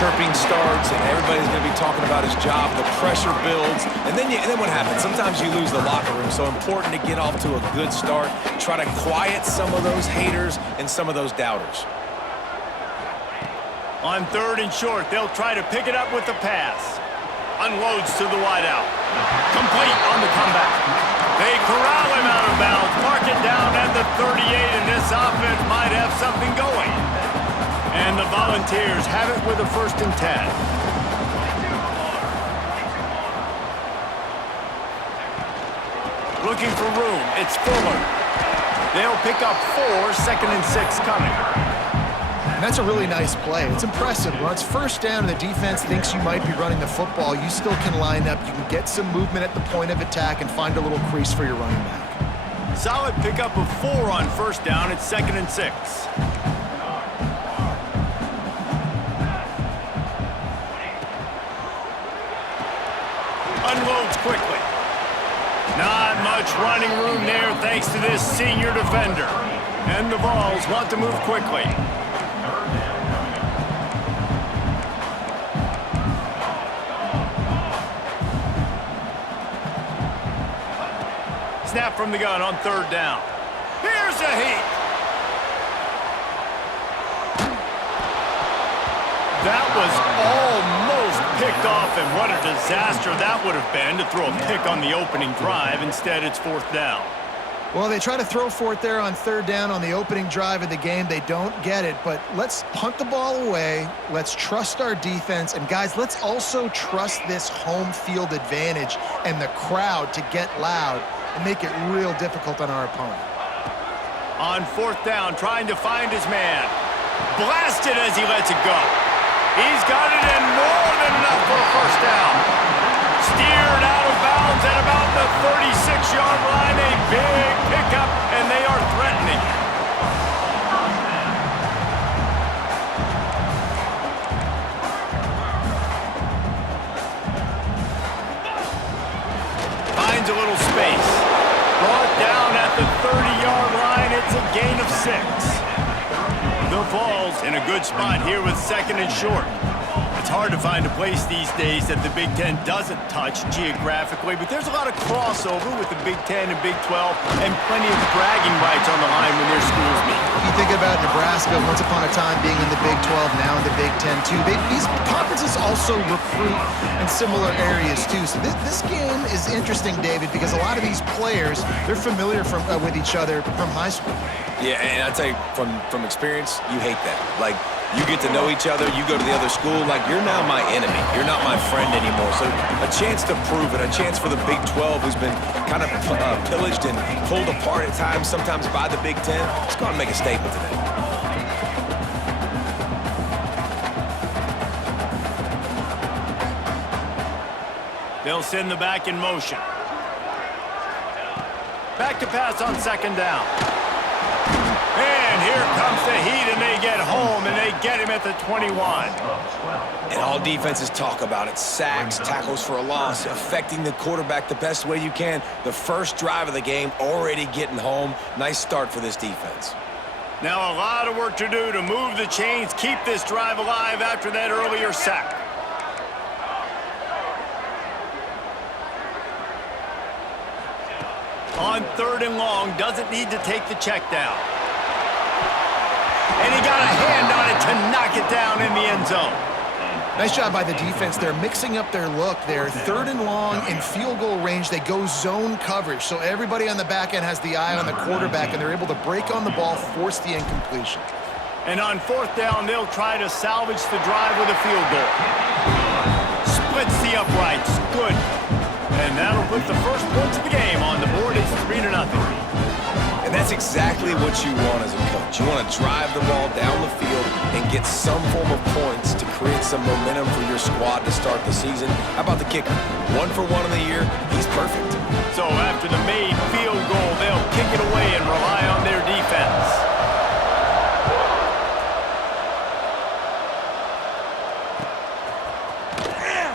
chirping starts, and everybody's going to be talking about his job. The pressure builds, and then what happens? Sometimes you lose the locker room, so important to get off to a good start. Try to quiet some of those haters and some of those doubters. On 3rd and short, they'll try to pick it up with the pass. Unloads to the wideout. Complete on the comeback. They corral him out of bounds, mark it down at the 38, and this offense might have something going. And the Volunteers have it with a 1st and 10. Looking for room, it's Fuller. They'll pick up 4, 2nd and 6 coming. And that's a really nice play. It's impressive. When it's 1st down and the defense thinks you might be running the football, you still can line up. You can get some movement at the point of attack and find a little crease for your running back. Solid pickup of 4 on 1st down. It's 2nd and 6. Unloads quickly. Not much running room there thanks to this senior defender. And the Vols want to move quickly. Snap from the gun on 3rd down. Here's a heat. That was almost picked off, and what a disaster that would have been to throw a pick on the opening drive. Instead, it's 4th down. Well, they try to throw for it there on 3rd down on the opening drive of the game. They don't get it, but let's punt the ball away. Let's trust our defense. And, guys, let's also trust this home field advantage and the crowd to get loud and make it real difficult on our opponent. On 4th down, trying to find his man. Blasted as he lets it go. He's got it in more than enough for a 1st down. Steered out of bounds at about the 36-yard line. A big pickup, and they are threatening. Finds a little space. Brought down at the 30-yard line. It's a gain of 6. The Vols in a good spot here with 2nd and short. It's hard to find a place these days that the Big Ten doesn't touch geographically, but there's a lot of crossover with the Big Ten and Big 12 and plenty of bragging rights on the line when their schools meet. You think about Nebraska once upon a time being in the Big 12, now in the Big 10 too. These conferences also recruit in similar areas too. So this game is interesting, David, because a lot of these players, they're familiar with each other from high school. Yeah, and I tell you, from experience, you hate that. Like, you get to know each other, you go to the other school, like, you're now my enemy. You're not my friend anymore. So a chance to prove it, a chance for the Big 12, who's been kind of pillaged and pulled apart at times, sometimes by the Big 10. Let's go out and make a statement today. They'll send the back in motion. Back to pass on 2nd down. And here comes the heat, and they get home, and they get him at the 21. And all defenses talk about it. Sacks, tackles for a loss, affecting the quarterback the best way you can. The first drive of the game, already getting home. Nice start for this defense. Now a lot of work to do to move the chains, keep this drive alive after that earlier sack. On 3rd and long, doesn't need to take the check down. And he got a hand on it to knock it down in the end zone. Nice job by the defense. They're mixing up their look. They're 3rd and long in field goal range. They go zone coverage. So everybody on the back end has the eye on the quarterback, and they're able to break on the ball, force the incompletion. And on 4th down, they'll try to salvage the drive with a field goal. Splits the uprights. Good. And that'll put the first points of the game on the board. It's 3-0. And that's exactly what you want as a coach. You want to drive the ball down the field and get some form of points to create some momentum for your squad to start the season. How about the kicker? 1 for 1 in the year. He's perfect. So after the made field goal, they'll kick it away and rely on their defense.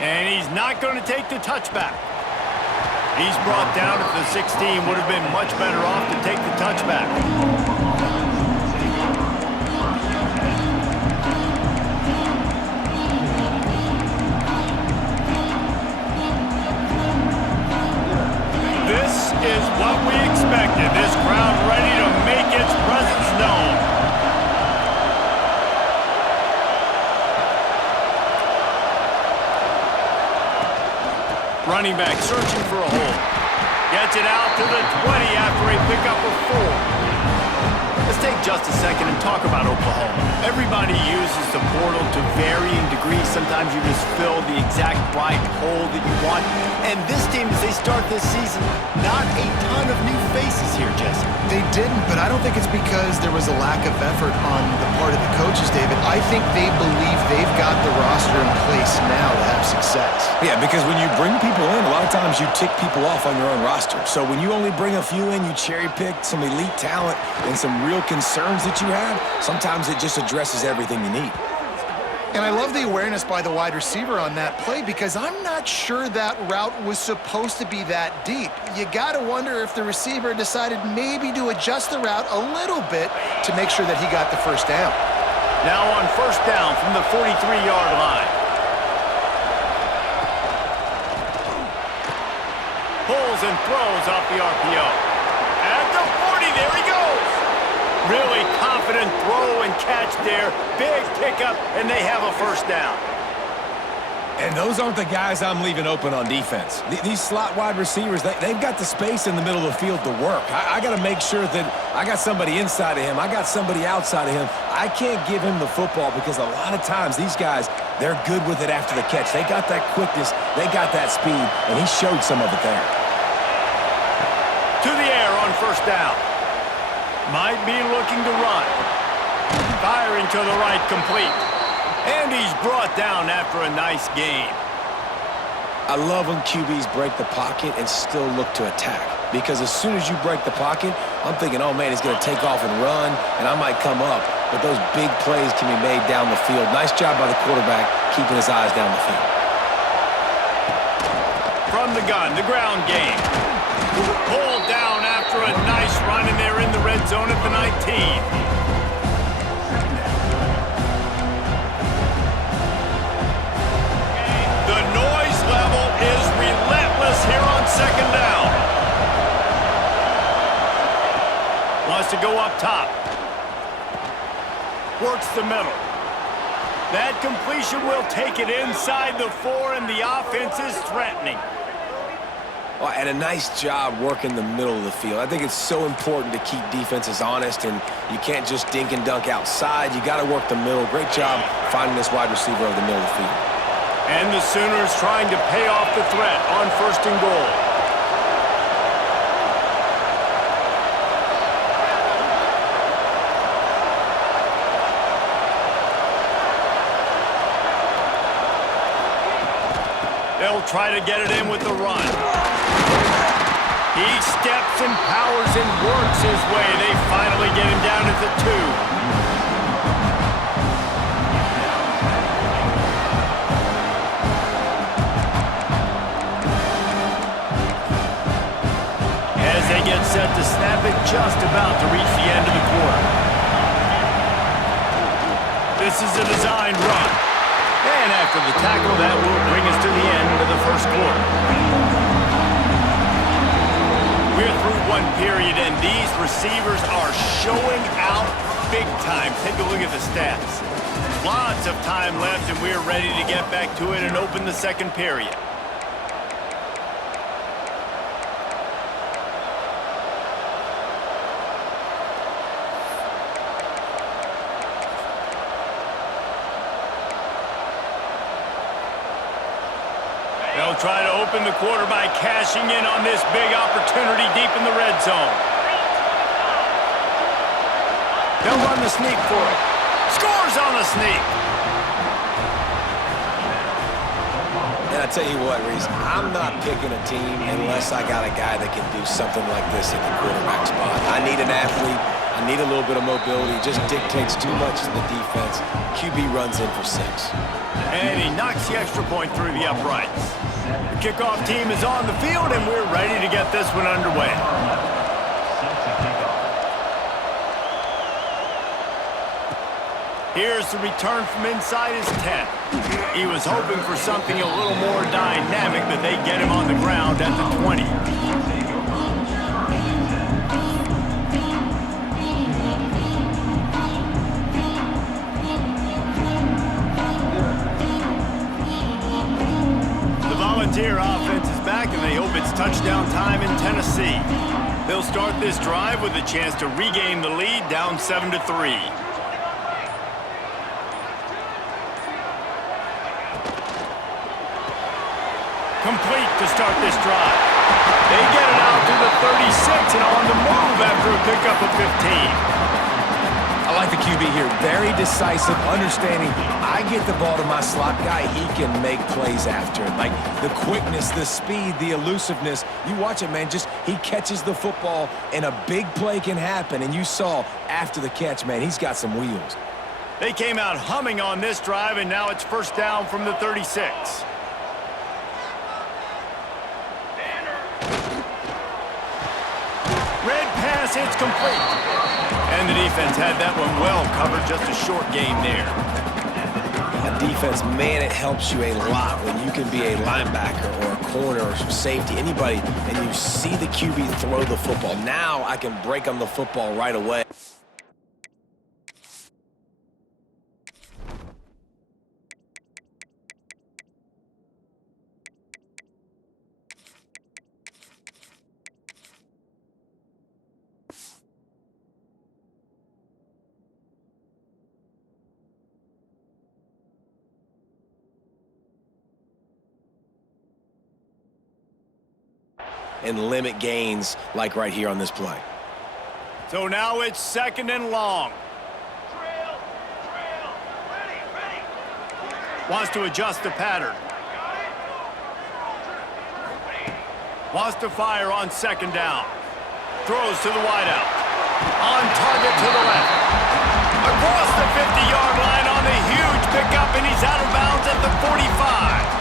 And he's not going to take the touchback. He's brought down at the 16. Would have been much better off to take the touchback. Running back searching for a hole. Gets it out to the 20 after a pickup of 4. Let's take just a second and talk about Oklahoma. Everybody uses the portal to varying degrees. Sometimes you just fill the exact right hole that you want. And this team, as they start this season, not a ton of new faces here, Jesse. They didn't, but I don't think it's because there was a lack of effort on the part of the coaches, David. I think they believe they've got the roster in place now to have success. Yeah, because when you bring people in, a lot of times you tick people off on your own roster. So when you only bring a few in, you cherry-pick some elite talent and some real concerns that you have, sometimes it just addresses everything you need. And I love the awareness by the wide receiver on that play because I'm not sure that route was supposed to be that deep. You got to wonder if the receiver decided maybe to adjust the route a little bit to make sure that he got the first down. Now on first down from the 43-yard line. Pulls and throws off the RPO. At the 40, there he goes. Really confident throw and catch there. Big pickup, and they have a first down. And those aren't the guys I'm leaving open on defense. These slot wide receivers, they've got the space in the middle of the field to work. I got to make sure that I got somebody inside of him. I got somebody outside of him. I can't give him the football because a lot of times these guys, they're good with it after the catch. They got that quickness. They got that speed, and he showed some of it there. To the air on first down. Might be looking to run. Firing to the right, complete. And he's brought down after a nice gain. I love when QBs break the pocket and still look to attack. Because as soon as you break the pocket, I'm thinking, oh man, he's going to take off and run, and I might come up. But those big plays can be made down the field. Nice job by the quarterback keeping his eyes down the field. From the gun, the ground game. Pulled down after a nice run, and they're in the red zone at the 19. The noise level is relentless here on second down. Wants to go up top. Works the middle. That completion will take it inside the 4, and the offense is threatening. Well, and a nice job working the middle of the field. I think it's so important to keep defenses honest, and you can't just dink and dunk outside. You got to work the middle. Great job finding this wide receiver over the middle of the field. And the Sooners trying to pay off the threat on first and goal. They'll try to get it in with the run. He steps and powers and works his way. They finally get him down at the 2. As they get set to snap it, just about to reach the end of the quarter. This is a designed run. And after the tackle, that will bring us to the end of the first quarter. We're through one period, and these receivers are showing out big time. Take a look at the stats. Lots of time left, and we're ready to get back to it and open the second period. They'll try to open the quarter by cashing in on this big opportunity deep in the red zone. They'll run the sneak for it. Scores on the sneak. And I tell you what, Reese, I'm not picking a team unless I got a guy that can do something like this at the quarterback spot. I need an athlete. I need a little bit of mobility. It just dictates too much to the defense. QB runs in for 6. And he knocks the extra point through the uprights. The kickoff team is on the field, and we're ready to get this one underway. Here's the return from inside his 10. He was hoping for something a little more dynamic, but they get him on the ground at the 20. Volunteer offense has they hope it's touchdown time in Tennessee. They'll start this drive with a chance to regain the lead down 7-3. Complete to start this drive. They get it out to the 36 and on the move after a pickup of 15. I like the QB here. Very decisive, understanding I get the ball to my slot guy, he can make plays after it. Like the quickness, the speed, the elusiveness. You watch it, man, just he catches the football and a big play can happen. And you saw after the catch, man, he's got some wheels. They came out humming on this drive, and now it's first down from the 36. Red pass, it's complete. And the defense had that one well covered, just a short game there. Defense, man, it helps you a lot when you can be a linebacker or a corner or some safety, anybody, and you see the QB throw the football. Now I can break on the football right away. And limit gains like right here on this play. So now it's 2nd and long. Wants to adjust the pattern. Wants to fire on 2nd down. Throws to the wideout. On target to the left. Across the 50-yard line on a huge pickup, and he's out of bounds at the 45.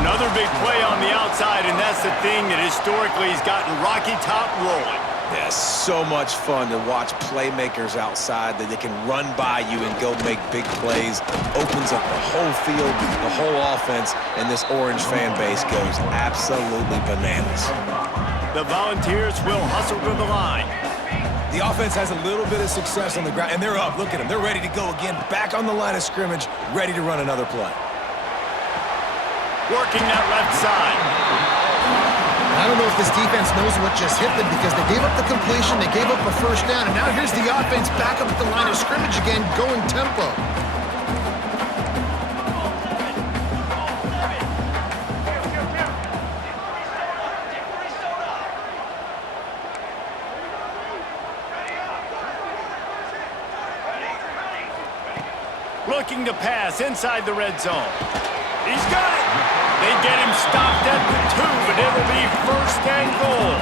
Another big play on the outside, and that's the thing that historically has gotten Rocky Top rolling. Yeah, so much fun to watch playmakers outside that they can run by you and go make big plays. Opens up the whole field, the whole offense, and this Orange fan base goes absolutely bananas. The Volunteers will hustle to the line. The offense has a little bit of success on the ground, and they're up. Look at them. They're ready to go again, back on the line of scrimmage, ready to run another play. Working that left side. I don't know if this defense knows what just hit them because they gave up the completion, they gave up a first down, and now here's the offense back up at the line of scrimmage again, going tempo. Looking to pass inside the red zone. He's got it. They get him stopped at the 2, but it'll be 1st and goal.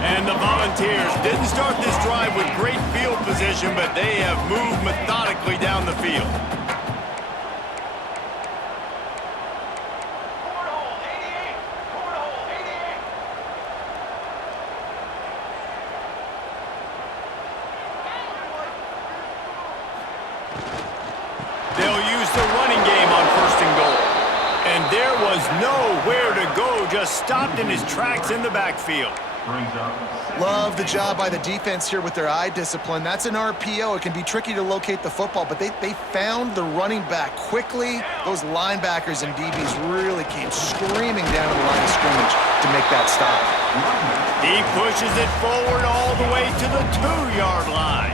And the Volunteers didn't start this drive with great field position, but they have moved methodically down the field. They'll use the running game on 1st and goal. And there was nowhere to go, just stopped in his tracks in the backfield. Love the job by the defense here with their eye discipline. That's an RPO. It can be tricky to locate the football, but they found the running back quickly. Those linebackers and DBs really came screaming down to the line of scrimmage to make that stop. He pushes it forward all the way to the 2-yard line.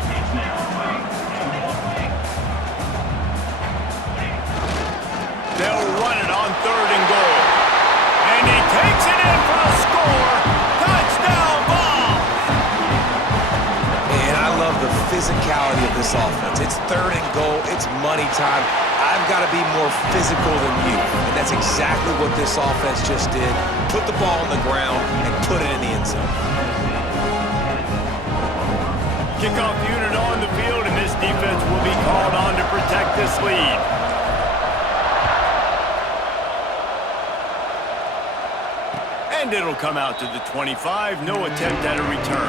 They'll run it on 3rd and goal. And he takes it in for the score. Touchdown ball! And I love the physicality of this offense. It's 3rd and goal. It's money time. I've got to be more physical than you. And that's exactly what this offense just did. Put the ball on the ground and put it in the end zone. Kickoff unit on the field, and this defense will be called on to protect this lead. And it'll come out to the 25. No attempt at a return.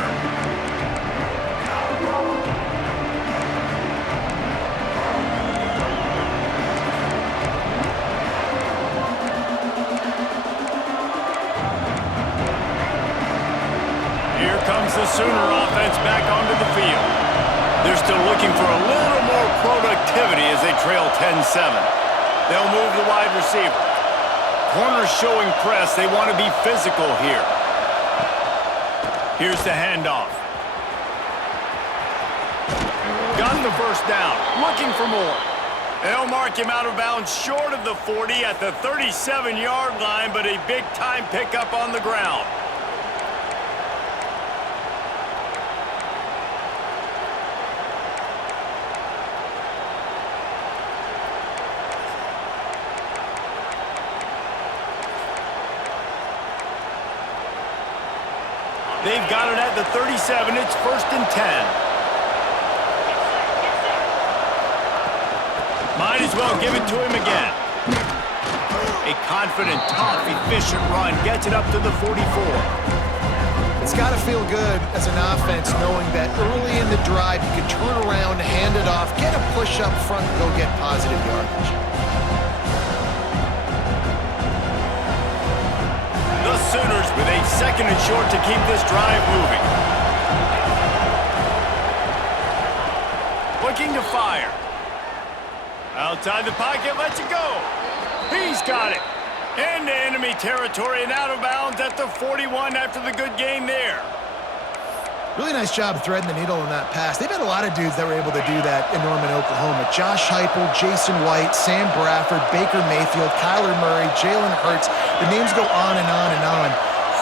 Here comes the Sooner offense back onto the field. They're still looking for a little more productivity as they trail 10-7. They'll move the wide receiver. Corners showing press. They want to be physical here. Here's the handoff. Got the first down. Looking for more. They'll mark him out of bounds short of the 40 at the 37-yard line, but a big-time pickup on the ground. They've got it at the 37. It's 1st and 10. Might as well give it to him again. A confident, tough, efficient run gets it up to the 44. It's got to feel good as an offense knowing that early in the drive you can turn around, hand it off, get a push up front, and go get positive yardage. The Sooners with a 2nd and short to keep this drive moving. Looking to fire. Outside the pocket, lets it go. He's got it. Into enemy territory and out of bounds at the 41 after the good gain there. Really nice job of threading the needle on that pass. They've had a lot of dudes that were able to do that in Norman, Oklahoma. Josh Heupel, Jason White, Sam Bradford, Baker Mayfield, Kyler Murray, Jalen Hurts. The names go on and on and on,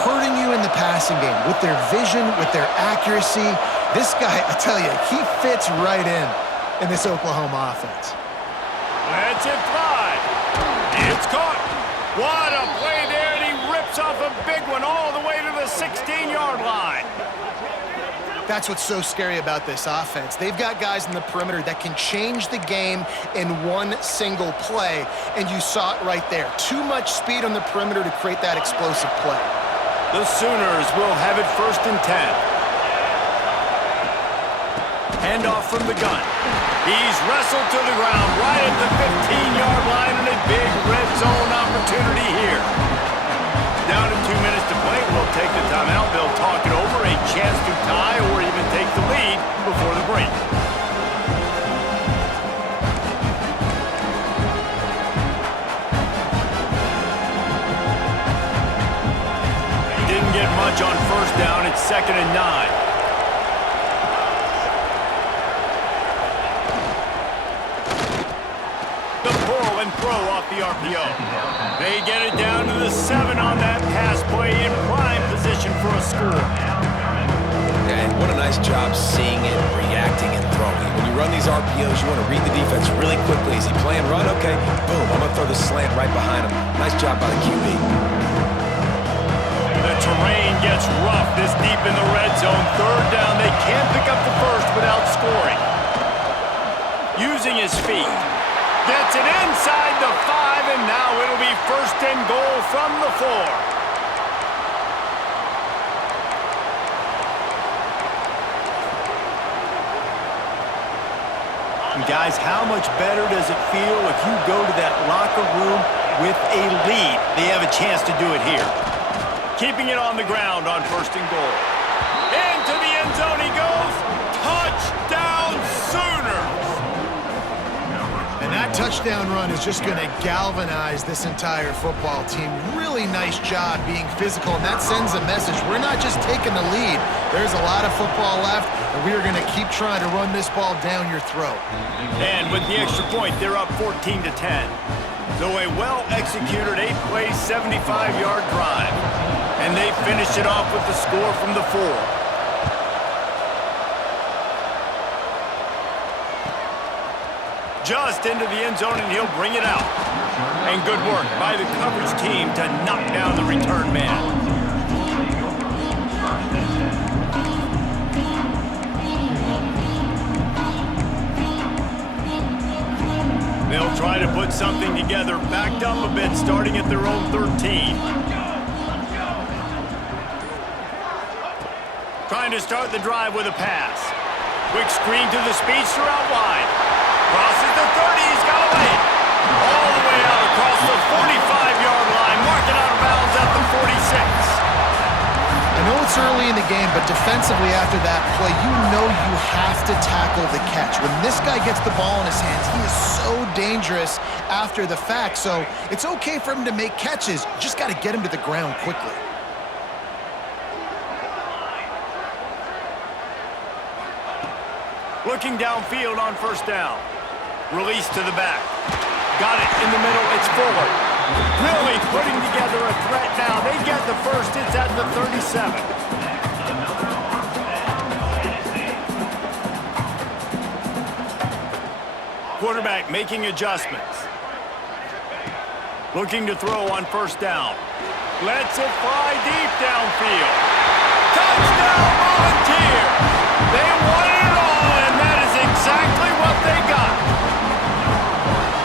hurting you in the passing game with their vision, with their accuracy. This guy, I tell you, he fits right in this Oklahoma offense. Let's it fly. It's caught. What a play there, and he rips off a big one all the way to the 16-yard line. That's what's so scary about this offense. They've got guys in the perimeter that can change the game in one single play, and you saw it right there. Too much speed on the perimeter to create that explosive play. The Sooners will have it 1st and 10. Handoff from the gun. He's wrestled to the ground right at the 15-yard line, and a big red zone opportunity here. Down to 2 minutes to play. We'll take the timeout. They'll talk it over. A chance to tie or even take the lead before the break. Didn't get much on 1st down. It's 2nd and 9. And throw off the RPO. They get it down to the 7 on that pass play, in prime position for a score. And what a nice job seeing it, reacting, and throwing. When you run these RPOs, you want to read the defense really quickly. Is he playing run? Okay, boom, I'm going to throw the slant right behind him. Nice job by the QB. The terrain gets rough this deep in the red zone. 3rd down, they can't pick up the first without scoring. Using his feet. Gets it inside the 5, and now it'll be 1st and goal from the 4. And guys, how much better does it feel if you go to that locker room with a lead? They have a chance to do it here. Keeping it on the ground on 1st and goal. Into the end zone he goes. Touchdown Sooners! That touchdown run is just going to galvanize this entire football team. Really nice job being physical, and that sends a message. We're not just taking the lead. There's a lot of football left, and we are going to keep trying to run this ball down your throat. And with the extra point, they're up 14-10. So a well-executed 8-play, 75-yard drive. And they finish it off with the score from the 4. Just into the end zone, and he'll bring it out. And good work by the coverage team to knock down the return man. They'll try to put something together, backed up a bit, starting at their own 13. Trying to start the drive with a pass. Quick screen to the speedster out wide. Crosses the 30, he's got away. All the way out across the 45-yard line, marking out of bounds at the 46. I know it's early in the game, but defensively after that play, you know you have to tackle the catch. When this guy gets the ball in his hands, he is so dangerous after the fact, so it's okay for him to make catches. You just got to get him to the ground quickly. Looking downfield on first down. Release to the back. Got it in the middle. It's Fuller. Really putting together a threat now. They get the first. It's at the 37. Quarterback making adjustments. Looking to throw on first down. Lets it fly deep downfield. Touchdown Volunteers! They won it all, and that is exactly what they got.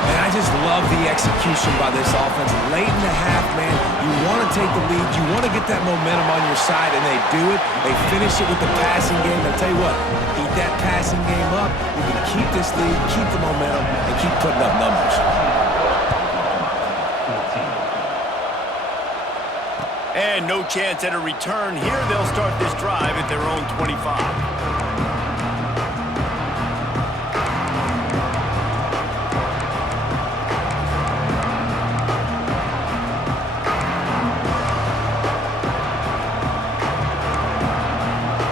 And I just love the execution by this offense. Late in the half, man, you want to take the lead. You want to get that momentum on your side, and they do it. They finish it with the passing game. I'll tell you what, keep that passing game up. You can keep this lead, keep the momentum, and keep putting up numbers. And no chance at a return here. They'll start this drive at their own 25.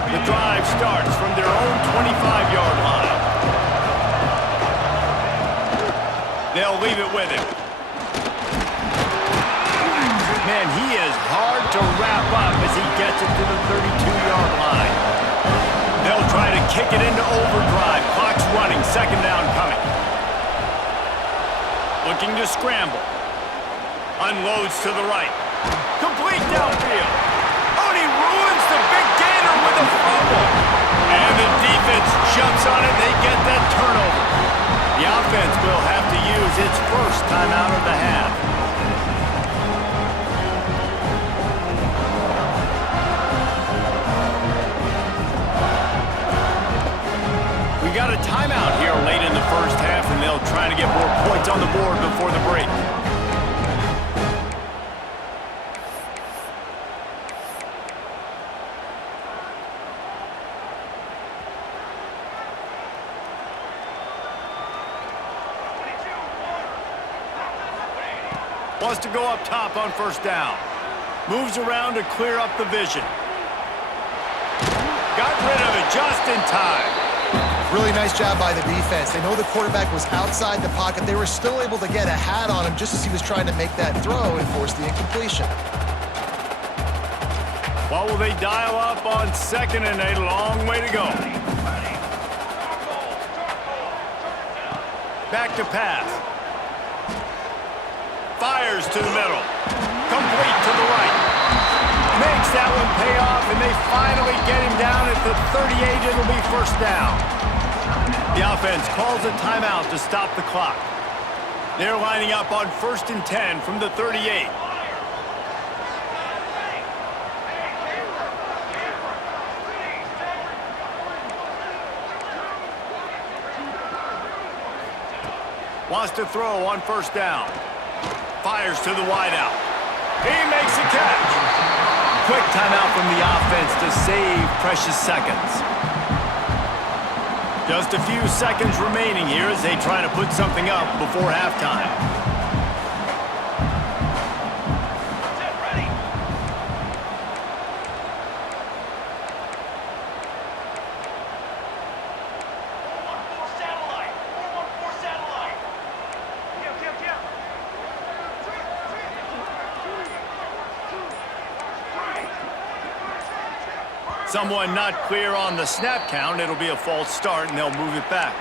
The drive starts from their own 25-yard line. They'll leave it with him. Man, he is hard to wrap up as he gets it to the 32-yard line. They'll try to kick it into overdrive. Clock's running. Second down coming. Looking to scramble. Unloads to the right. Complete downfield. Oh, and he ruins the big gainer with a fumble. And the defense jumps on it. They get that turnover. The offense will have to use its first timeout of the half. We got a timeout here late in the first half, and they'll try to get more points on the board before the break. Wants to go up top on first down. Moves around to clear up the vision. Got rid of it just in time. Really nice job by the defense. They know the quarterback was outside the pocket. They were still able to get a hat on him just as he was trying to make that throw and force the incompletion. What will they dial up on second and a long way to go? Back to pass. Fires to the middle. Complete to the right. Makes that one pay off, and they finally get him down at the 38. It'll be first down. The offense calls a timeout to stop the clock. They're lining up on 1st and 10 from the 38. Wants to throw on first down. Fires to the wideout. He makes a catch. Quick timeout from the offense to save precious seconds. Just a few seconds remaining here as they try to put something up before halftime. Someone not clear on the snap count. It'll be a false start, and they'll move it back.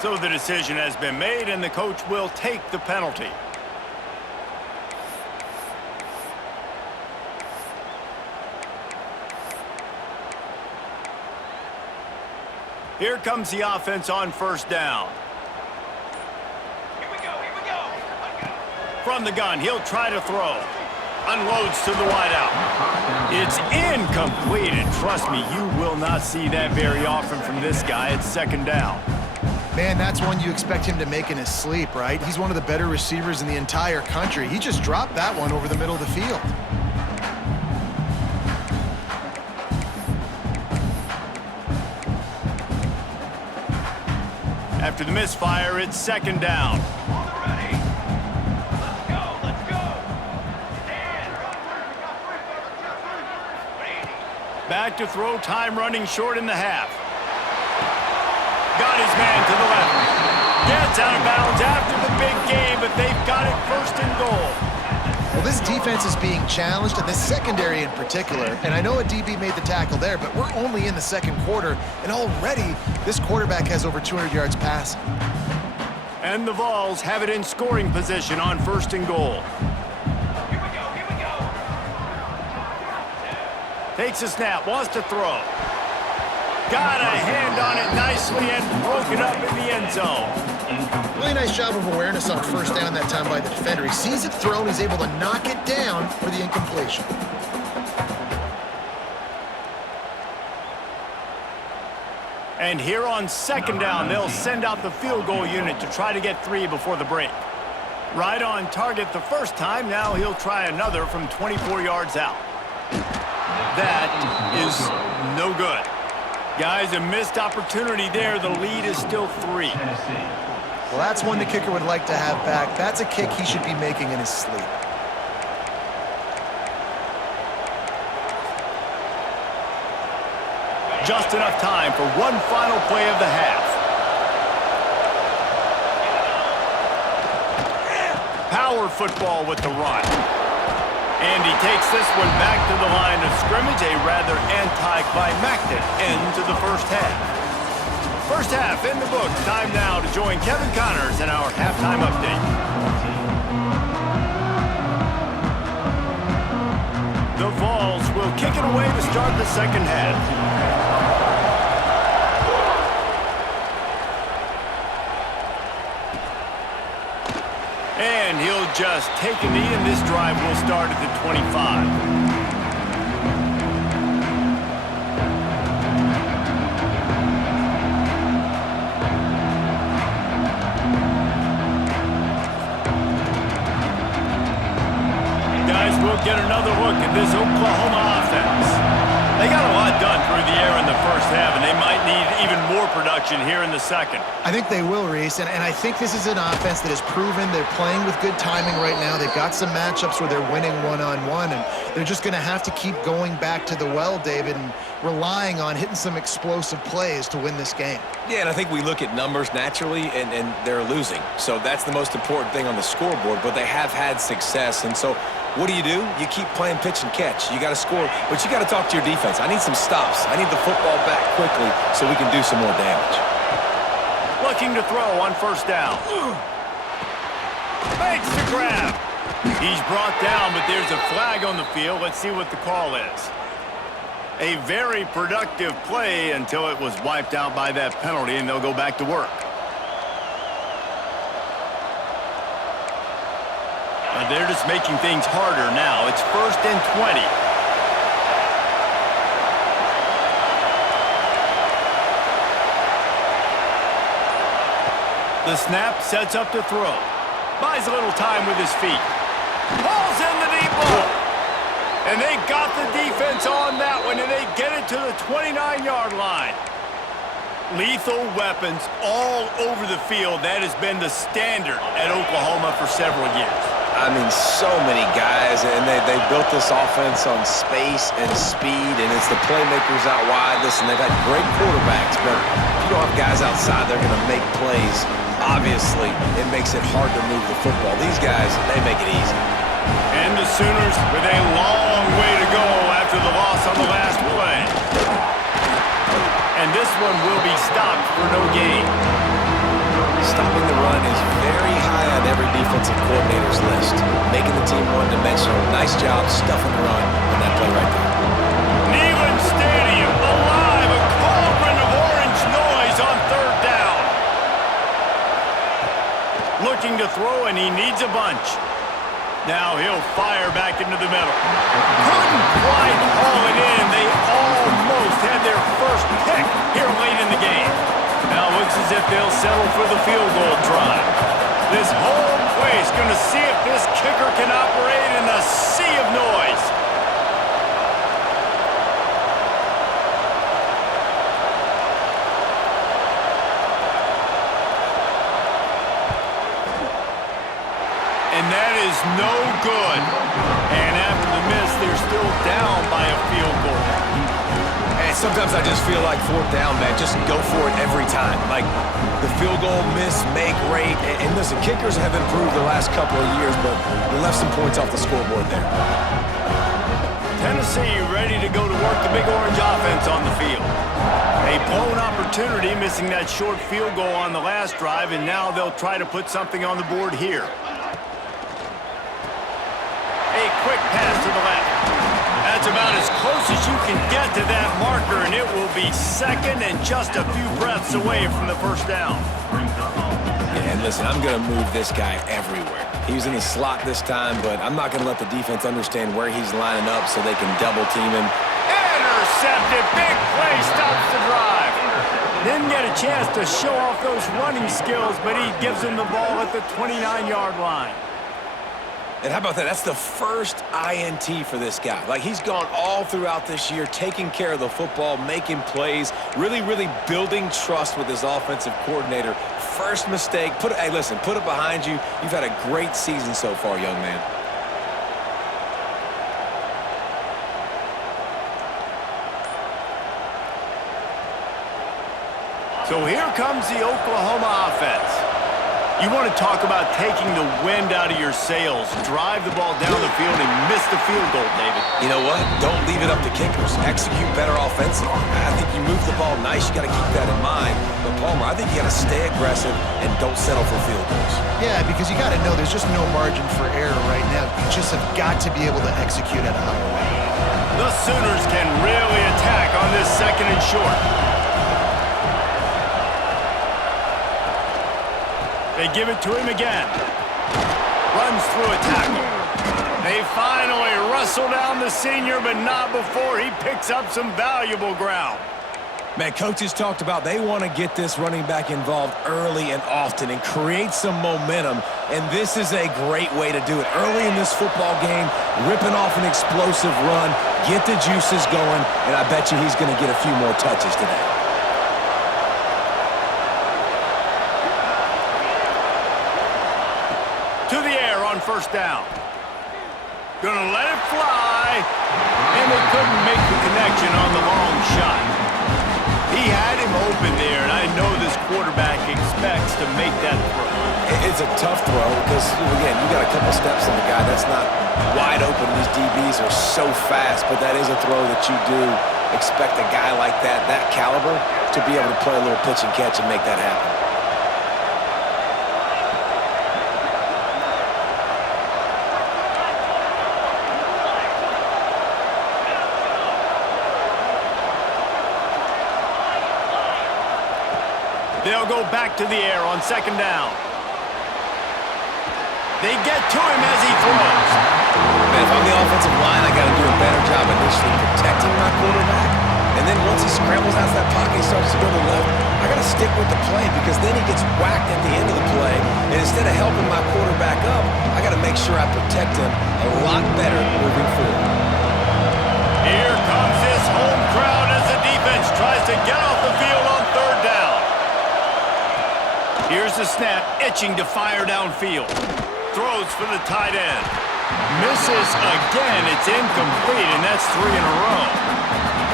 So the decision has been made, and the coach will take the penalty. Here comes the offense on first down. Here we go. From the gun, he'll try to throw. Unloads to the wideout. It's incomplete, and trust me, you will not see that very often from this guy. It's second down. Man, that's one you expect him to make in his sleep, right? He's one of the better receivers in the entire country. He just dropped that one over the middle of the field. After the misfire, it's second down. On the ready. Back to throw, time running short in the half. Got his man to the left. Gets out of bounds after the big game, but they've got it first and goal. Well, this defense is being challenged, and this secondary in particular. And I know a DB made the tackle there, but we're only in the second quarter, and already this quarterback has over 200 yards passing. And the Vols have it in scoring position on first and goal. Here we go, here we go. Takes a snap, wants to throw. Got a hand on it nicely and broke it up in the end zone. Really nice job of awareness on first down that time by the defender. He sees it thrown, he's able to knock it down for the incompletion. And here on second down, they'll send out the field goal unit to try to get 3 before the break. Right on target the first time, now he'll try another from 24 yards out. That is no good. Guys, a missed opportunity there. The lead is still 3. Well, that's one the kicker would like to have back. That's a kick he should be making in his sleep. Just enough time for one final play of the half. Power football with the run. And he takes this one back to the line of scrimmage, a rather anticlimactic end to the first half. First half in the books. Time now to join Kevin Connors in our halftime update. The Vols will kick it away to start the second half. And he'll just take a knee, and this drive will start at the 25. Guys, we'll get another look at this Oklahoma offense. They got a lot done through the air in the first half, and they might need even more production here in the second. I think they will, Reese, and I think this is an offense that has proven they're playing with good timing right now. They've got some matchups where they're winning one-on-one, and they're just going to have to keep going back to the well, David, and relying on hitting some explosive plays to win this game. Yeah, and I think we look at numbers naturally, and they're losing. So that's the most important thing on the scoreboard, but they have had success. And so what do? You keep playing pitch and catch. You got to score, but you got to talk to your defense. I need some stops. I need the football back quickly so we can do some more damage. Looking to throw on first down. Makes the grab. He's brought down, but there's a flag on the field. Let's see what the call is. A very productive play until it was wiped out by that penalty, and they'll go back to work. They're just making things harder now. It's 1st and 20. The snap sets up to throw. Buys a little time with his feet. Balls in the deep ball. And they got the defense on that one, and they get it to the 29-yard line. Lethal weapons all over the field. That has been the standard at Oklahoma for several years. I mean, so many guys, and they built this offense on space and speed, and it's the playmakers out wide. Listen, they've had great quarterbacks, but if you don't have guys outside, they're going to make plays. Obviously, it makes it hard to move the football. These guys, they make it easy. And the Sooners with a long way to go after the loss on the last play. And this one will be stopped for no gain. Stopping the run is very high on every defensive coordinator's list. Making the team one-dimensional. Nice job stuffing the run on that play right there. Neyland Stadium alive. A cauldron of orange noise on third down. Looking to throw, and he needs a bunch. Now he'll fire back into the middle. Couldn't quite haul it in. They almost had their first pick here late in the game. Now looks as if they'll settle for the field goal drive. This whole place going to see if this kicker can operate in a sea of noise. And that is no good. And after the miss, they're still down by a field goal. Sometimes I just feel like fourth down, man, just go for it every time. Like the field goal miss, make rate. And listen, kickers have improved the last couple of years, but they left some points off the scoreboard there. Tennessee ready to go to work the Big Orange offense on the field. A blown opportunity, missing that short field goal on the last drive, and now they'll try to put something on the board here. A quick pass to the left. That's about as close as you can get to that marker, and it will be second and just a few breaths away from the first down. Yeah, and listen, I'm going to move this guy everywhere. He's in the slot this time, but I'm not going to let the defense understand where he's lining up so they can double team him. Intercepted. Big play stops the drive. Didn't get a chance to show off those running skills, but he gives him the ball at the 29-yard line. And how about that? That's the first INT for this guy. Like, he's gone all throughout this year, taking care of the football, making plays, really, really building trust with his offensive coordinator. First mistake. Hey, listen, put it behind you. You've had a great season so far, young man. So here comes the Oklahoma offense. You want to talk about taking the wind out of your sails. Drive the ball down the field and miss the field goal, David. You know what? Don't leave it up to kickers. Execute better offensively. I think you move the ball nice. You got to keep that in mind. But, Palmer, I think you got to stay aggressive and don't settle for field goals. Yeah, because you got to know there's just no margin for error right now. You just have got to be able to execute at a higher rate. The Sooners can really attack on this second and short. They give it to him again. Runs through a tackle. They finally wrestle down the senior, but not before he picks up some valuable ground. Man, coaches talked about they want to get this running back involved early and often and create some momentum, and this is a great way to do it. Early in this football game, ripping off an explosive run, get the juices going, and I bet you he's going to get a few more touches today. To the air on first down. Gonna let it fly. And they couldn't make the connection on the long shot. He had him open there, and I know this quarterback expects to make that throw. It's a tough throw because, again, you got a couple steps on the guy. That's not wide open. These DBs are so fast, but that is a throw that you do expect a guy like that caliber, to be able to play a little pitch and catch and make that happen. They'll go back to the air on second down. They get to him as he throws. Man, if I'm the offensive line, I got to do a better job initially protecting my quarterback. And then once he scrambles out of that pocket, he starts to go to the left, I got to stick with the play because then he gets whacked at the end of the play. And instead of helping my quarterback up, I got to make sure I protect him a lot better moving forward. Here comes his home crowd as the defense tries to get off the field on third down. Here's the snap, itching to fire downfield. Throws for the tight end. Misses again. It's incomplete, and that's 3 in a row.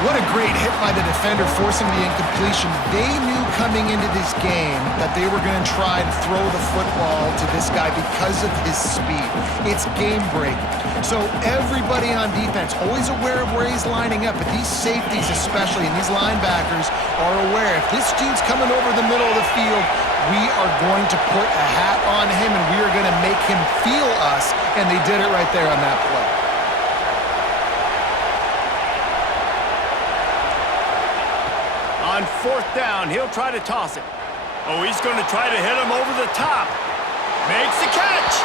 What a great hit by the defender, forcing the incompletion. They knew coming into this game that they were going to try to throw the football to this guy because of his speed. It's game-breaking. So everybody on defense, always aware of where he's lining up, but these safeties especially, and these linebackers are aware. If this dude's coming over the middle of the field, we are going to put a hat on him, and we are going to make him feel us, and they did it right there on that play. On fourth down, he'll try to toss it. Oh, he's going to try to hit him over the top. Makes the catch.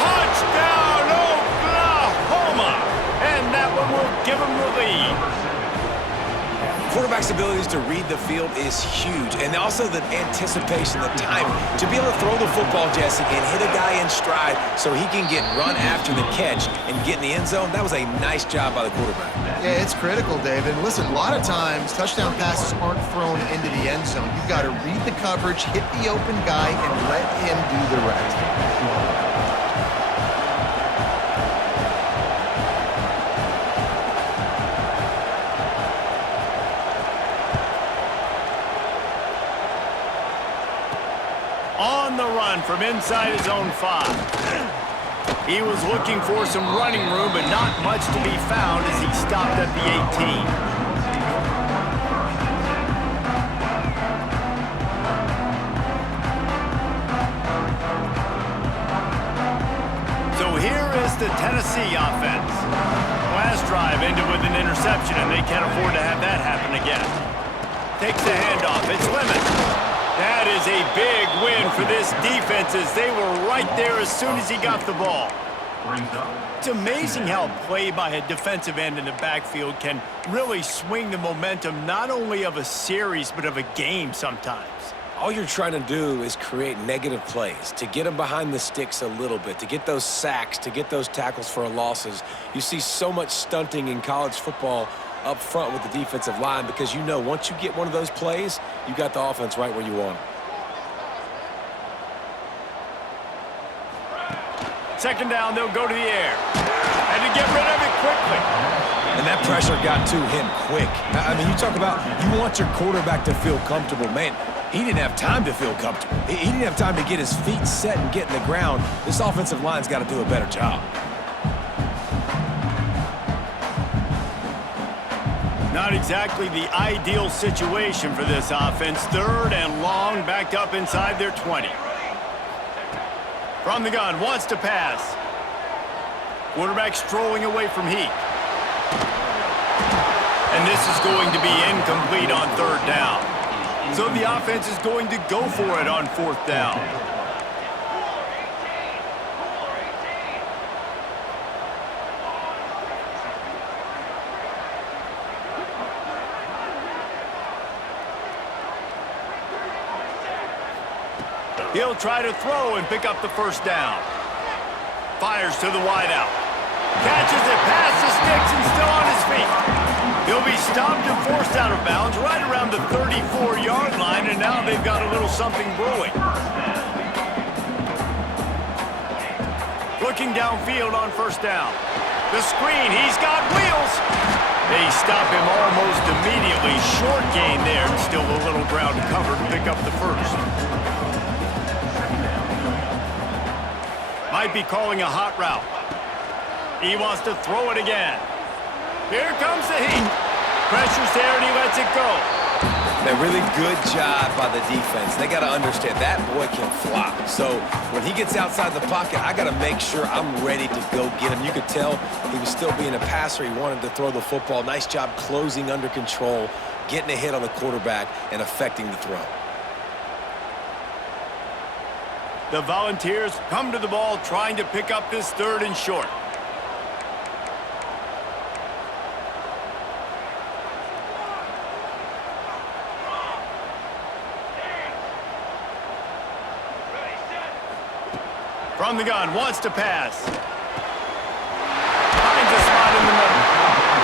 Touchdown, Oklahoma. And that one will give him the lead. Quarterback's abilities to read the field is huge, and also the anticipation, the timing. To be able to throw the football, Jesse, and hit a guy in stride so he can get run after the catch and get in the end zone, that was a nice job by the quarterback. Yeah, it's critical, David. Listen, a lot of times touchdown passes aren't thrown into the end zone. You've got to read the coverage, hit the open guy, and let him do the rest. from inside his own 5. He was looking for some running room, but not much to be found as he stopped at the 18. So here is the Tennessee offense. Last drive ended with an interception, and they can't afford to have that happen again. Takes the handoff. It's Lemon. That is a big win for this defense as they were right there as soon as he got the ball. It's amazing how play by a defensive end in the backfield can really swing the momentum not only of a series but of a game sometimes. All you're trying to do is create negative plays, to get them behind the sticks a little bit, to get those sacks, to get those tackles for losses. You see so much stunting in college football up front with the defensive line because you know once you get one of those plays, you got the offense right where you want it. Second down, they'll go to the air. And to get rid of it quickly. And that pressure got to him quick. I mean, you talk about you want your quarterback to feel comfortable. Man, he didn't have time to feel comfortable. He didn't have time to get his feet set and get in the ground. This offensive line's got to do a better job. Not exactly the ideal situation for this offense. Third and long, backed up inside their 20. From the gun, wants to pass. Quarterback strolling away from Heat. And this is going to be incomplete on third down. So the offense is going to go for it on fourth down. He'll try to throw and pick up the first down. Fires to the wideout. Catches it past the sticks and still on his feet. He'll be stopped and forced out of bounds right around the 34-yard line, and now they've got a little something brewing. Looking downfield on first down. The screen, he's got wheels. They stop him almost immediately. Short gain there, and still a little ground to cover to pick up the first. Might be calling a hot route. He wants to throw it again. Here comes the Heat. Pressure's there and he lets it go. A really good job by the defense. They got to understand that boy can fly. So when he gets outside the pocket, I got to make sure I'm ready to go get him. You could tell he was still being a passer. He wanted to throw the football. Nice job closing under control, getting a hit on the quarterback, and affecting the throw. The Volunteers come to the ball trying to pick up this third and short. From the gun, wants to pass. Finds a spot in the middle.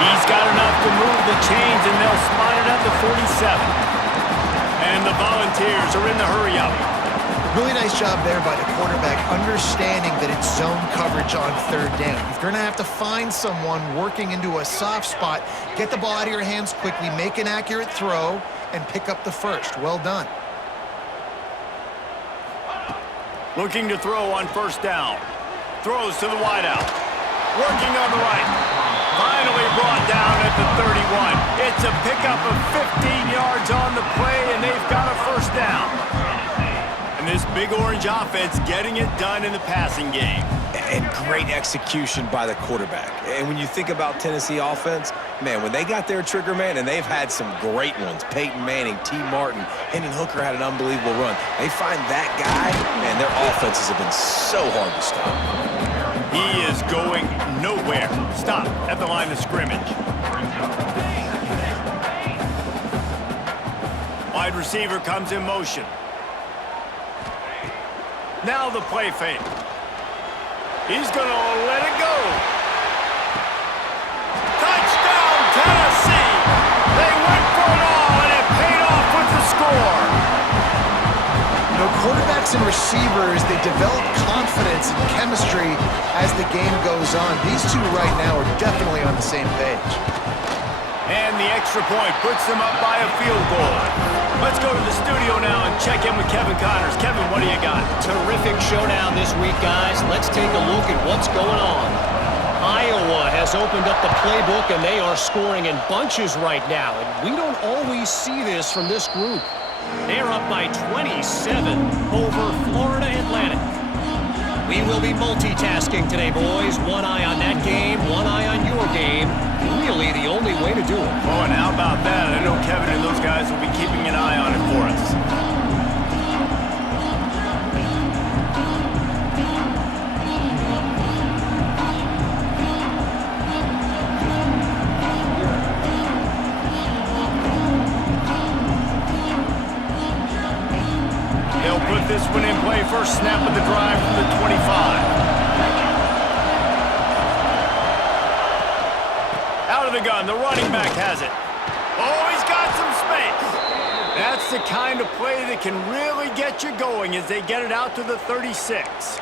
He's got enough to move the chains, and they'll spot it at the 47. And the Volunteers are in the hurry-up. Really nice job there by the quarterback, understanding that it's zone coverage on third down. You're going to have to find someone working into a soft spot, get the ball out of your hands quickly, make an accurate throw, and pick up the first. Well done. Looking to throw on first down. Throws to the wideout. Working on the right. Finally brought down at the 31. It's a pickup of 15 yards on the play, and they've got a first down. And this Big Orange offense getting it done in the passing game. And great execution by the quarterback. And when you think about Tennessee offense, man, when they got their trigger man, and they've had some great ones, Peyton Manning, T. Martin, Hendon Hooker had an unbelievable run. They find that guy, man, their offenses have been so hard to stop. He is going nowhere. Stop at the line of scrimmage. Wide receiver comes in motion. Now the play fake. He's going to let it go. Touchdown, Tennessee! They went for it all, and it paid off with the score. You know, quarterbacks and receivers, they develop confidence and chemistry as the game goes on. These two right now are definitely on the same page. And the extra point puts them up by a field goal. Let's go to the studio now and check in with Kevin Connors. Kevin, what do you got? Terrific showdown this week, guys. Let's take a look at what's going on. Iowa has opened up the playbook, and they are scoring in bunches right now. And we don't always see this from this group. They're up by 27 over Florida Atlantic. We will be multitasking today, boys. One eye on that game, one eye on your game. Really the only way to do it. Oh, and how about that? I know Kevin and those guys will be keeping an eye on it for us. They'll put this one in play. First snap of the drive from the 25. Out of the gun, the running back has it. Oh, he's got some space. That's the kind of play that can really get you going as they get it out to the 36.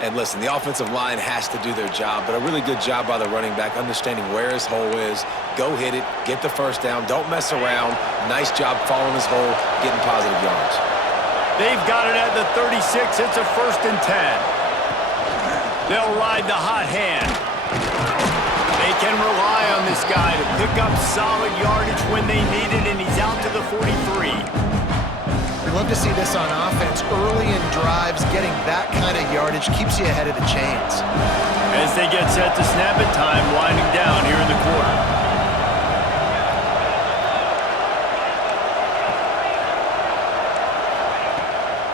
And listen, the offensive line has to do their job, but a really good job by the running back understanding where his hole is. Go hit it, get the first down, don't mess around. Nice job following his hole, getting positive yards. They've got it at the 36. It's a 1st and 10. They'll ride the hot hand. They can rely on this guy to pick up solid yardage when they need it, and he's out to the 43. We love to see this on offense. Early in drives, getting that kind of yardage keeps you ahead of the chains. As they get set to snap it, time winding down here in the quarter.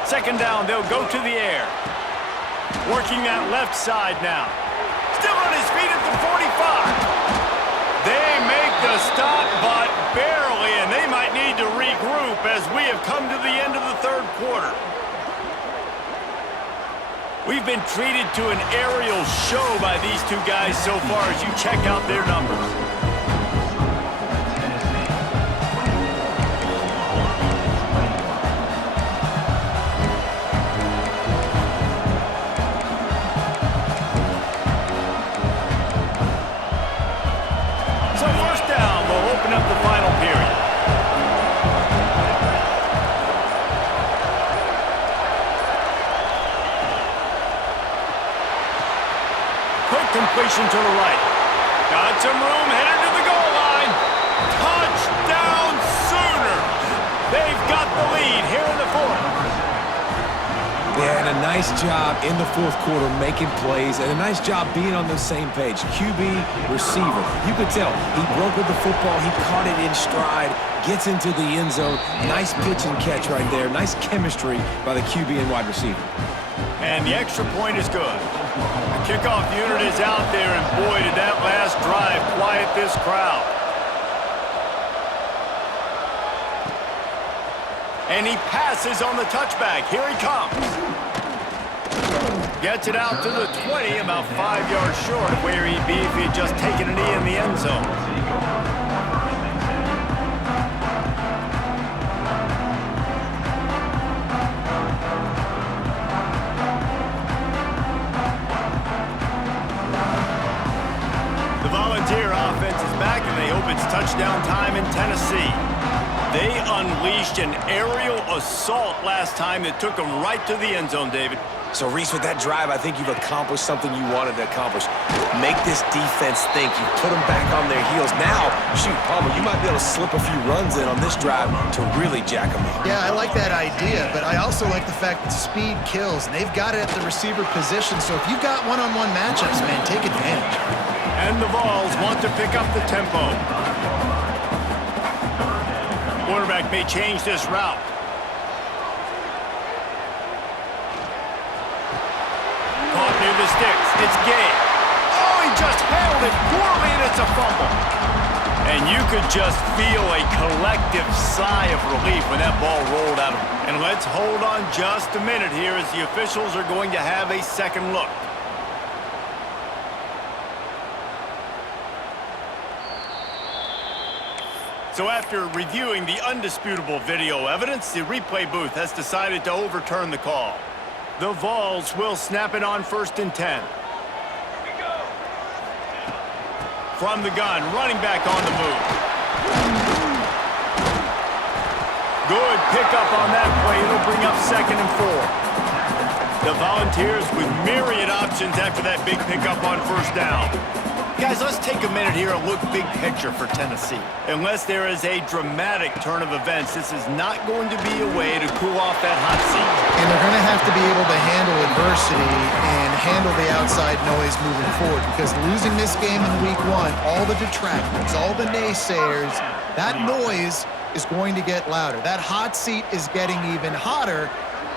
Second down, they'll go to the air. Working that left side now. Still on his feet at the 45. They make the stop, but barely, and they might need to regroup as we have come to the end of the 3rd quarter. We've been treated to an aerial show by these two guys so far as you check out their numbers. Completion to the right. Got some room, headed to the goal line. Touchdown Sooners! They've got the lead here in the 4th. Yeah, and a nice job in the 4th quarter making plays, and a nice job being on the same page. QB, receiver. You could tell he broke with the football. He caught it in stride, gets into the end zone. Nice pitch and catch right there. Nice chemistry by the QB and wide receiver. And the extra point is good. The kickoff unit is out there, and boy, did that last drive quiet this crowd. And he passes on the touchback. Here he comes. Gets it out to the 20, about 5 yards short of where he'd be if he had just taken a knee in the end zone. Back, and they hope it's touchdown time in Tennessee. They unleashed an aerial assault last time that took them right to the end zone, David. So, Reese, with that drive, I think you've accomplished something you wanted to accomplish. Make this defense think. You put them back on their heels. Now, shoot, Palmer, you might be able to slip a few runs in on this drive to really jack them up. Yeah, I like that idea, but I also like the fact that speed kills, and they've got it at the receiver position. So if you've got one-on-one matchups, man, take advantage. And the Vols want to pick up the tempo. Quarterback may change this route. Caught near the sticks. It's Gay. Oh, he just handled it poorly, and it's a fumble. And you could just feel a collective sigh of relief when that ball rolled out of him. And let's hold on just a minute here as the officials are going to have a second look. So after reviewing the undisputable video evidence, the replay booth has decided to overturn the call. The Vols will snap it on 1st and 10. From the gun, running back on the move. Good pickup on that play. It'll bring up 2nd and 4. The Volunteers with myriad options after that big pickup on 1st down. Guys, let's take a minute here and look big picture for Tennessee. Unless there is a dramatic turn of events, this is not going to be a way to cool off that hot seat. And they're going to have to be able to handle adversity and handle the outside noise moving forward, because losing this game in week 1, all the detractors, all the naysayers, that noise is going to get louder. That hot seat is getting even hotter.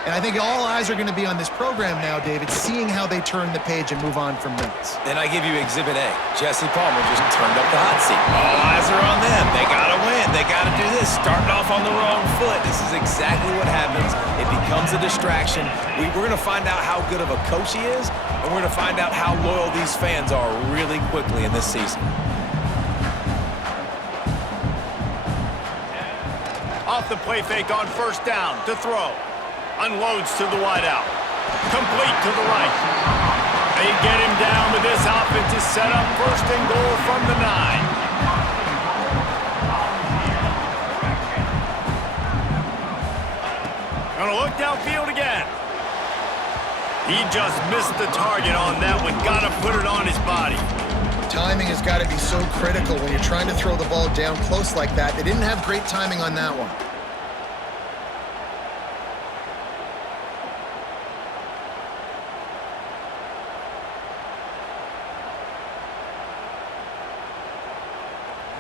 And I think all eyes are going to be on this program now, David, seeing how they turn the page and move on from this. And I give you Exhibit A. Jesse Palmer just turned up the hot seat. All eyes are on them. They got to win. They got to do this. Starting off on the wrong foot. This is exactly what happens. It becomes a distraction. We're going to find out how good of a coach he is, and we're going to find out how loyal these fans are really quickly in this season. Off the play fake on 1st down to throw. Unloads to the wideout. Complete to the right. They get him down with this offense is set up 1st and goal from the 9. Gonna look downfield again. He just missed the target on that one. Gotta put it on his body. Timing has got to be so critical when you're trying to throw the ball down close like that. They didn't have great timing on that one.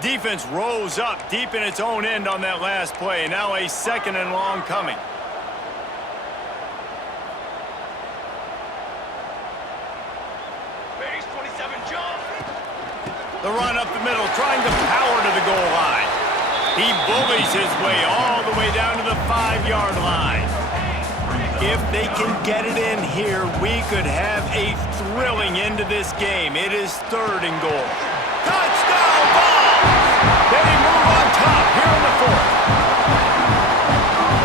Defense rose up deep in its own end on that last play. Now a 2nd and long coming. Base 27 jump. The run up the middle, trying to power to the goal line. He bullies his way all the way down to the 5-yard line. If they can get it in here, we could have a thrilling end to this game. It is 3rd and goal. Touchdown ball! They move on top here in the 4th.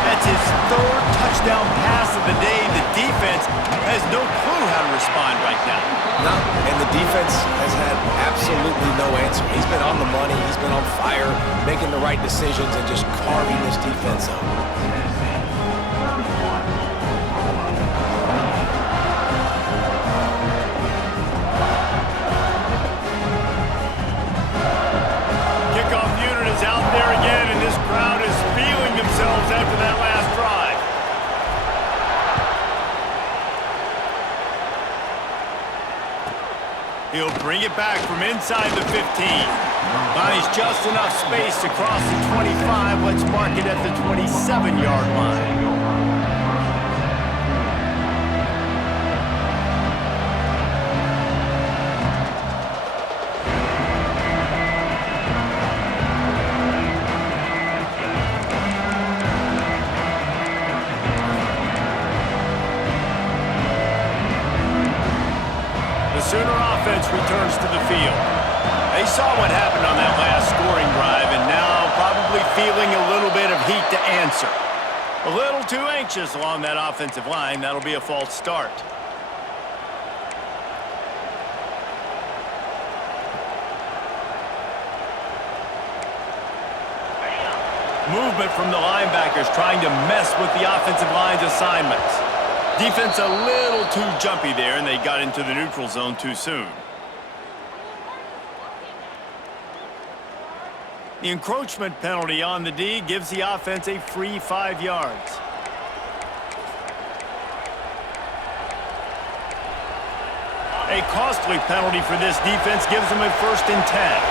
That's his 3rd touchdown pass of the day. The defense has no clue how to respond right now. No, and the defense has had absolutely no answer. He's been on the money. He's been on fire, making the right decisions and just carving this defense up. After that last drive. He'll bring it back from inside the 15. Finds just enough space to cross the 25. Let's mark it at the 27-yard line. Sooner offense returns to the field. They saw what happened on that last scoring drive and now probably feeling a little bit of heat to answer. A little too anxious along that offensive line. That'll be a false start. Movement from the linebackers trying to mess with the offensive line's assignments. Defense a little too jumpy there, and they got into the neutral zone too soon. The encroachment penalty on the D gives the offense a free 5 yards. A costly penalty for this defense gives them a 1st and 10.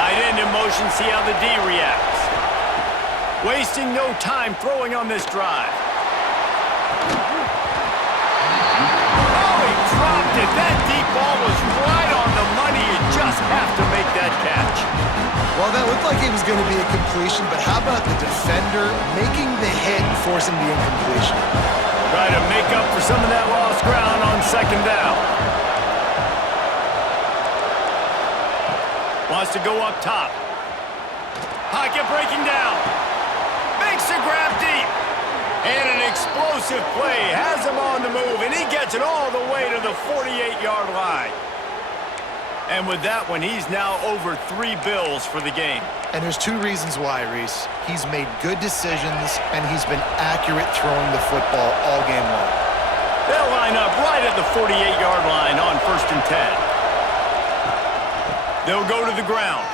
Tight end in motion, see how the D reacts. Wasting no time throwing on this drive. Oh, he dropped it. That deep ball was right on the money. You just have to make that catch. Well, that looked like it was going to be a completion, but how about the defender making the hit and forcing the incompletion? Try to make up for some of that lost ground on 2nd down. Wants to go up top. Pocket breaking down. Makes a grab deep. And an explosive play has him on the move, and he gets it all the way to the 48-yard line. And with that one, he's now over 3 bills for the game. And there's 2 reasons why, Reese. He's made good decisions, and he's been accurate throwing the football all game long. They'll line up right at the 48-yard line on 1st and 10. They'll go to the ground.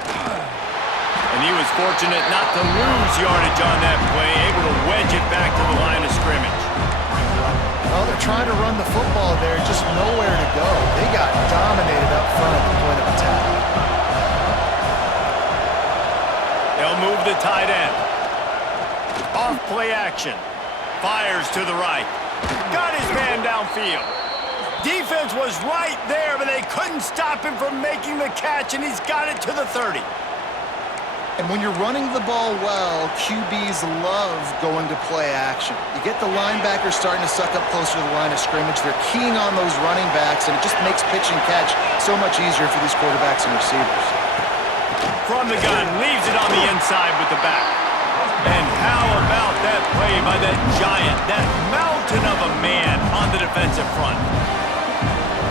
And he was fortunate not to lose yardage on that play, able to wedge it back to the line of scrimmage. Well, they're trying to run the football there, just nowhere to go. They got dominated up front at the point of attack. They'll move the tight end. Off play action. Fires to the right. Got his man downfield. Defense was right there, but they couldn't stop him from making the catch, and he's got it to the 30. And when you're running the ball well, QBs love going to play action. You get the linebackers starting to suck up closer to the line of scrimmage. They're keying on those running backs, and it just makes pitch and catch so much easier for these quarterbacks and receivers. From the gun, leaves it on the inside with the back. And how about that play by that giant, that mountain of a man on the defensive front?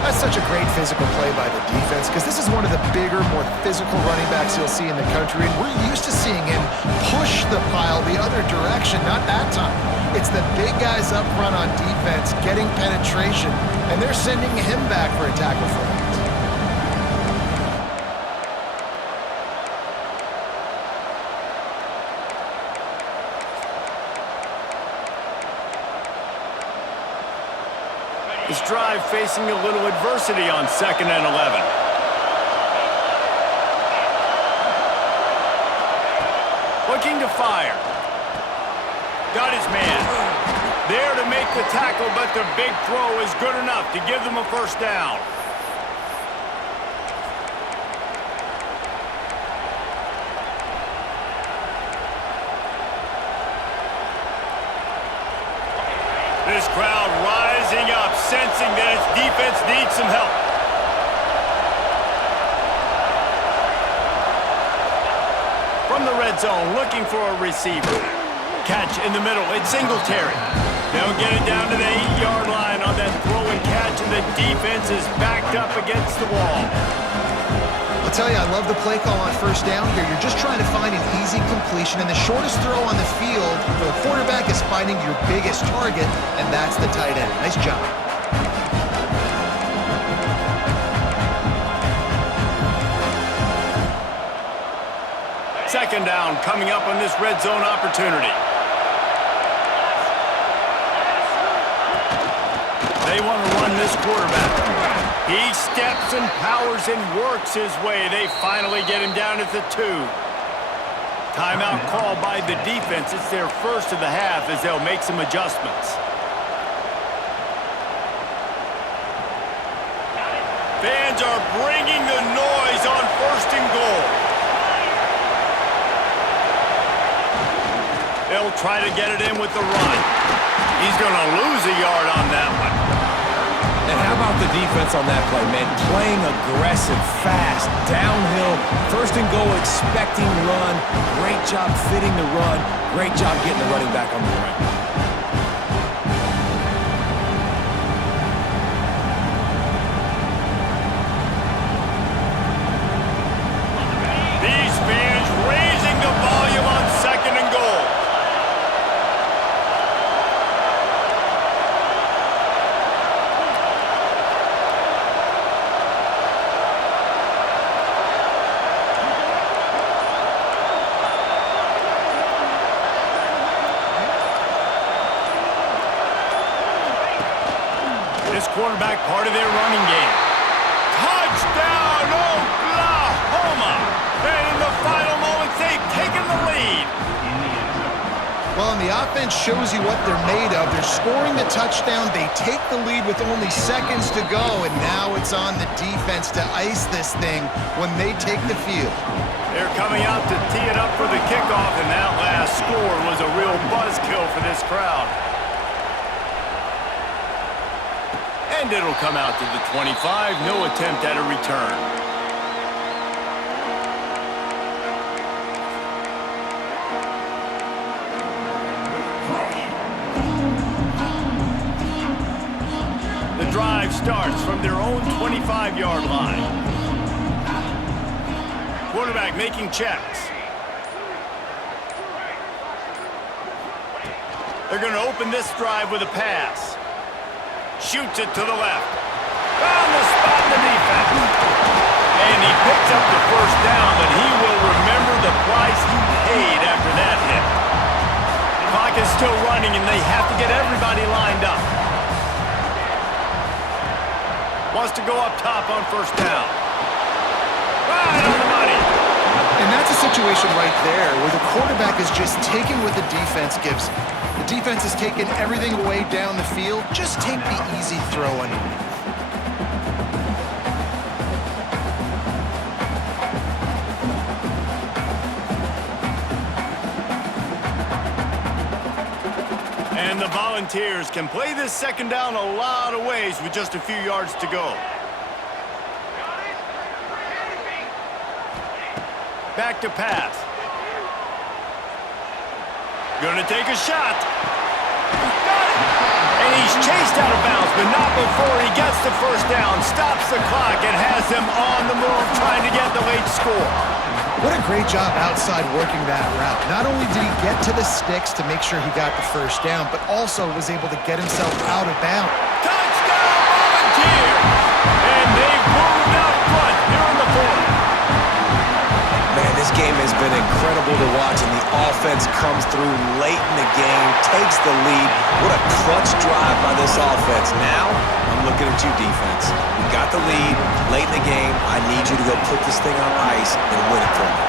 That's such a great physical play by the defense because this is one of the bigger, more physical running backs you'll see in the country, and we're used to seeing him push the pile the other direction, not that time. It's the big guys up front on defense getting penetration, and they're sending him back for a tackle for that. This drive facing a little adversity on 2nd and 11. Looking to fire. Got his man. There to make the tackle, but the big throw is good enough to give them a 1st down. This crowd rising up, sensing that its defense needs some help. From the red zone, looking for a receiver. Catch in the middle, it's Singletary. They'll get it down to the 8-yard line on that throw and catch, and the defense is backed up against the wall. I'll tell you, I love the play call on 1st down here. You're just trying to find an easy completion, and the shortest throw on the field for the quarterback is finding your biggest target, and that's the tight end. Nice job. Second down coming up on this red zone opportunity. They want to run this quarterback. He steps and powers and works his way. They finally get him down at the 2. Timeout called by the defense. It's their first of the half as they'll make some adjustments. Fans are bringing the noise on 1st and goal. They'll try to get it in with the run. He's going to lose a yard on that one. And how about the defense on that play, man? Playing aggressive, fast, downhill, 1st and goal, expecting run. Great job fitting the run. Great job getting the running back on the ground. These fans raising the volume on 2nd and goal. This quarterback part of their running game. Touchdown, Oklahoma! And in the final moments, they've taken the lead. Well, and the offense shows you what they're made of. They're scoring the touchdown. They take the lead with only seconds to go, and now it's on the defense to ice this thing when they take the field. They're coming out to tee it up for the kickoff, and that last score was a real buzzkill for this crowd. And it'll come out to the 25. No attempt at a return. The drive starts from their own 25-yard line. Quarterback making checks. They're going to open this drive with a pass. Shoots it to the left. On the spot in the defense. And he picks up the first down, but he will remember the price he paid after that hit. The clock is still running, and they have to get everybody lined up. Wants to go up top on first down. Right on the money. And that's a situation right there where the quarterback is just taking what the defense gives him. The defense is taking everything away down the field. Just take the easy throw underneath. And the Volunteers can play this second down a lot of ways with just a few yards to go. Back to pass. Gonna take a shot. Got it! And he's chased out of bounds, but not before he gets the first down, stops the clock, and has them on the move trying to get the late score. What a great job outside working that route. Not only did he get to the sticks to make sure he got the first down, but also was able to get himself out of bounds. Touchdown, Volunteers! And they've moved out front here in the fourth. Man, this game has been incredible to watch, and the offense comes through late in the game, takes the lead. What a clutch drive by this offense. Now, I'm looking at you, defense. You got the lead late in the game. I need you to go put this thing on ice and win it for me.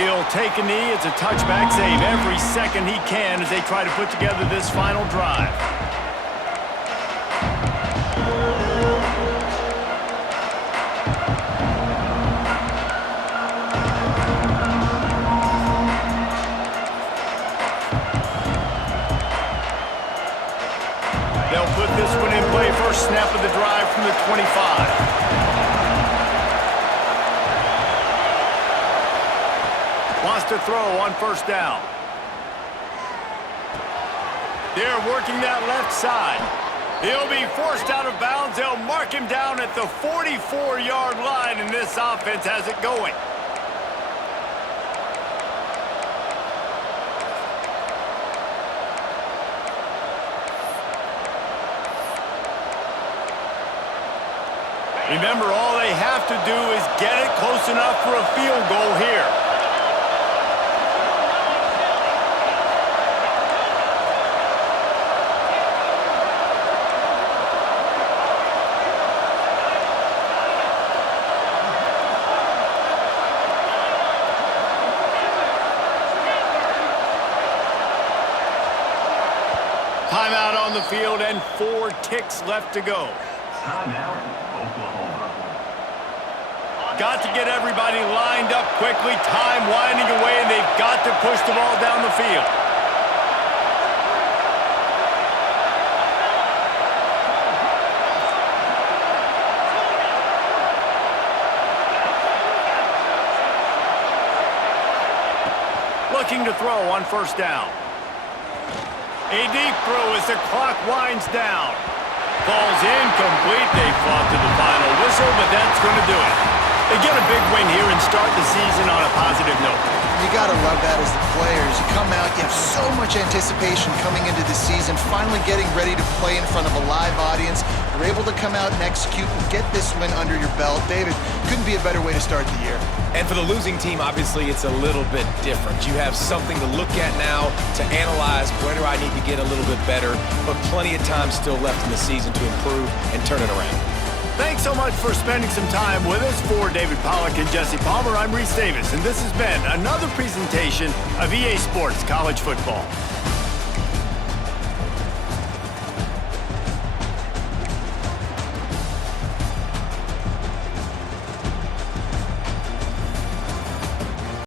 He'll take a knee. It's a touchback save every second he can as they try to put together this final drive. They'll put this one in play. First snap of the drive from the 25. Wants to throw on first down. They're working that left side. He'll be forced out of bounds. They'll mark him down at the 44-yard line, and this offense has it going. Remember, all they have to do is get it close enough for a field goal here. Timeout on the field and 4 ticks left to go. Timeout, Oklahoma. Got to get everybody lined up quickly. Time winding away, and they've got to push the ball down the field. Looking to throw on first down. A deep throw as the clock winds down. Falls incomplete. They fought to the final whistle, but that's going to do it. They get a big win here and start the season on a positive note. You got to love that as the players. You come out, you have so much anticipation coming into the season, finally getting ready to play in front of a live audience. You're able to come out and execute and get this win under your belt. David, couldn't be a better way to start the year. And for the losing team, obviously, it's a little bit different. You have something to look at now to analyze where do I need to get a little bit better, but plenty of time still left in the season to improve and turn it around. Thanks so much for spending some time with us. For David Pollack and Jesse Palmer, I'm Reese Davis, and this has been another presentation of EA Sports College Football.